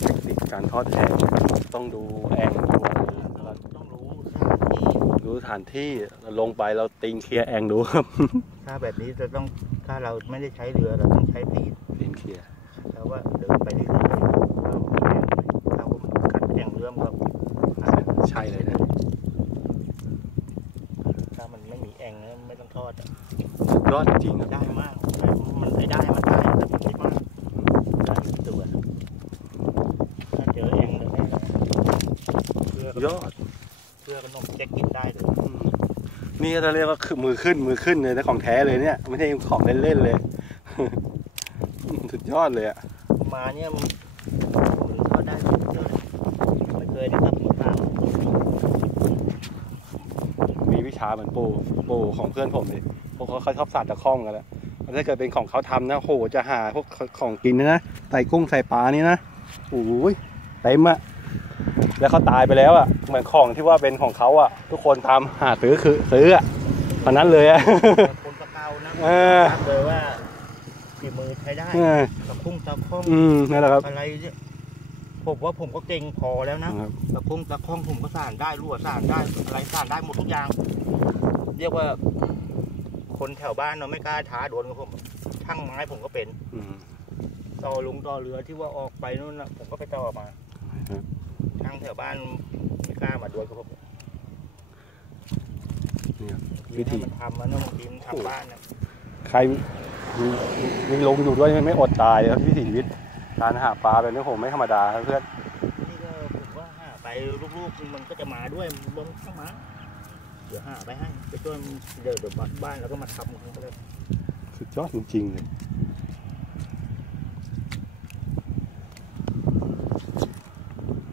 เทคนิคการทอดแองต้องดูแองดูอะไรต้องรู้สถานที่ดูสถานที่ลงไปเราติงเคลียร์แองดูครับ ถ้าแบบนี้จะต้องถ้าเราไม่ได้ใช้เรือเราต้องใช้ตีนติงเคลียร์แต่ว่าเดินไปเรื่อยๆเรามีแรงถ้าผมกัดแข่งเรือมันก็ใช่เลยนะถ้ามันไม่มีแองนะไม่ต้องทอดอะสุดยอดจริงๆครับได้มากมันไอ้ได้มันได้แต่มันไม่มากได้เป็นตัวถ้าเจอแองเลยเพื่อ สุด ยอดเพื่อขนมเจ๊กกินได้เลยอืมนี่จะเรียกว่าคือมือขึ้นมือขึ้นเลยนะของแท้เลยเนี่ย ไม่ใช่ของเล่นๆเลยสุดยอดเลยอะมาเนี่ยมันมันก็ได้เยอะไม่เคยนะครับมาถามมีวิชาเหมือนปู่ปู่ของเพื่อนผมเลยพวกเขาเขาชอบสาดตะข้องกันแล้วถ้าเกิดเป็นของเขาทำนะโหจะหาพวกของกินนะใส่กุ้งใส่ปลานี่นะโอ้ยเต็มอะ แล้วเขาตายไปแล้วอะเหมือนของที่ว่าเป็นของเขาอะทุกคนทำหาซื้อคือซื้ออะตอนนั้นเลยอะคนตะเกานะเออรับเลยว่าฝีมือใช้ได้เออตะคุ้งตะข้องอืมนั่นแหละครับอะไรเนี่ยผมว่าผมก็เก่งพอแล้วนะครับตะคุ้งตะข้องผมก็สานได้รั่วสานได้อะไรสานได้หมดทุกอย่าง เรียกว่า คนแถวบ้านเราไม่กล้าท้าโดนกับผมช่างไม้ผมก็เป็นอืมต่อลุงต่อเรือที่ว่าออกไปนู่นนะผมก็ไปต่อมา ครับช่างแถวบ้านไม่กล้ามาดวลกับผมนี่ครับวิธีให้มันทำมันนะบางทีมันทำบ้านนะใครมีมีลงอยู่ด้วยไม่อดตายเลยครับวิถีชีวิต การหาปลาแบบนี้ผมไม่ธรรมดาครับเพื่อนนี่ก็ผมว่าหาไปลูกๆมันก็จะมาด้วยมันก็มาเดี๋ยวหาไปให้ไปช่วยมันเดี๋ยวเดี๋ยวบ้านแล้วก็มาทำกันก็เลยสุดยอดจริงๆเลย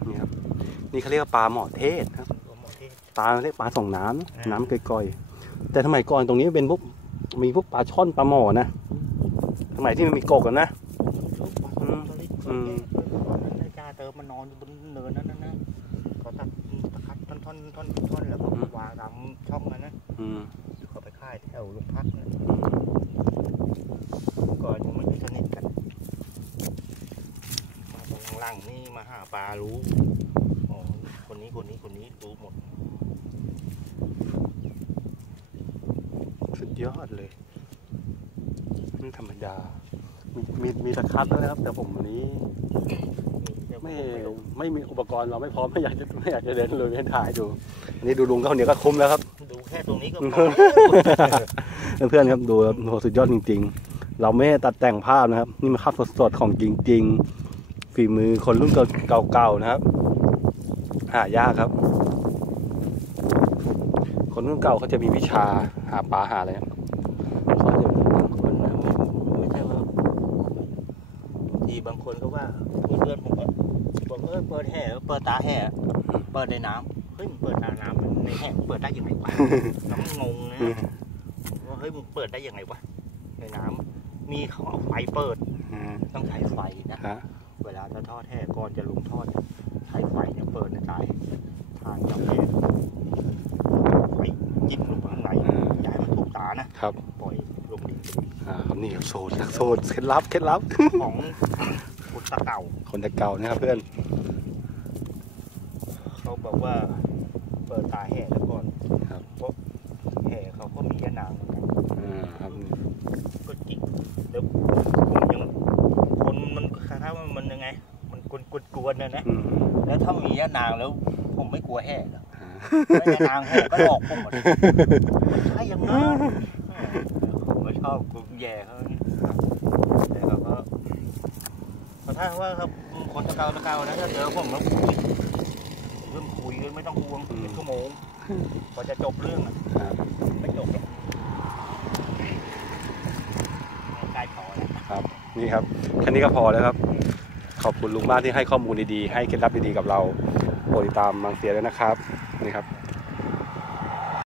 นี่ครับ นี่เขาเรียกว่าปลาหมอเทศครับตัวหมอที่ปลาเรียกปลาส่งน้ำนะอ่าน้ำก่อยๆแต่สมัยก่อนตรงนี้เป็นพวกมีพวกปลาช่อนปลาหมอนะสมัยที่มันมีกกกันนะลูกปลาอืมตัวเล็กอืมตอนนั้นนายจ่าเติมมันนอนอยู่บนเนินนั้นนะนะเขาตัดตะคัดท่อนท่อนท่อนท่อนแล้วก็วางตามช่องนั้นนะอืมเขาไปค่ายแถวโรงพักนะก่อนยังไม่ได้สนิทกันมาตรงหลังๆนี่มาหาปลารู้อ๋อ คนนี้คนนี้คนนี้รู้หมด สุดยอดเลยไม่ธรรมดา มีมีมีตะคัดแล้วนะครับ แต่ผมวันนี้ ไม่รู้ไม่มีอุปกรณ์เราไม่พร้อมไม่อยากจะไม่อยากจะเดินเลยให้ถ่ายดูอันนี้ดูลุงเขาคนเดียวก็คุ้มแล้วครับ ดูแค่ตรงนี้ก็พอเพื่อนๆครับดูครับโหสุดยอดจริง ๆ เราไม่ได้ตัดแต่งภาพนะครับ นี่มันภาพสดๆของจริง ๆ ฝีมือคนรุ่นเก่าๆนะครับ หายากครับ คนรุ่นเก่าเขาจะมีวิชาหาปลาหาอะไรครับเขาจะคนนะไม่ไม่ใช่ว่าทีบางคนก็ว่าเพื่อนๆผมก็บอกเออเปิดแห่เปิดตาแห่เปิดในน้ำเฮ้ยมึงเปิดตาน้ำมันในแห่เปิดได้ยังไงวะแล้วมันงงนะว่าเฮ้ยมึงเปิดได้ยังไงวะในน้ำมีเขาเอาไฟเปิดอืมต้องใช้ไฟนะฮะเวลาจะทอดแห่ก่อนจะลงทอดเนี่ย ใช้ไฟเนี่ยเปิดในใจทานจับแห่ไฟจิ้มลงข้างในอย่าให้มันถูกตานะครับ ปล่อยลงดินอ่าครับนี่โซนโซนเคล็ดลับเคล็ดลับ ของพุทธเก่าคนแต่เก่านะครับเพื่อน เขาบอกว่าเปิดตาแห่แล้วก่อนครับ เพราะแห่เขาก็มียานางเหมือนกันอ่าครับก็จิกแล้วผมยังคนมันคล้ายๆว่ามันยังไง มันกวนๆนะนะ อืม แล้ว ถ้ามียานางแล้ว ผมไม่กลัวแห่เหรออ่าแล้วยานางแห่ก็หลอกผมหมดใช่อยังนั้นผมไม่ชอบกูแย่เขานี่แต่เขาก็แต่ถ้าว่าเขาคนตะเกาตะเกานะถ้าเจอผมแล้วคุยเรื่องคุยกันไม่ต้องห่วงเป็นชั่วโมงกว่าจะจบเรื่องอะอ่าไม่จบหรอกใกล้พอแล้วครับ นี่ครับแค่นี้ก็พอแล้วครับ ขอบคุณลุงมากที่ให้ข้อมูลดีๆ ให้เคล็ดลับดีๆกับเราโปรดติดตามมังเสียด้วยนะครับ นี่ครับ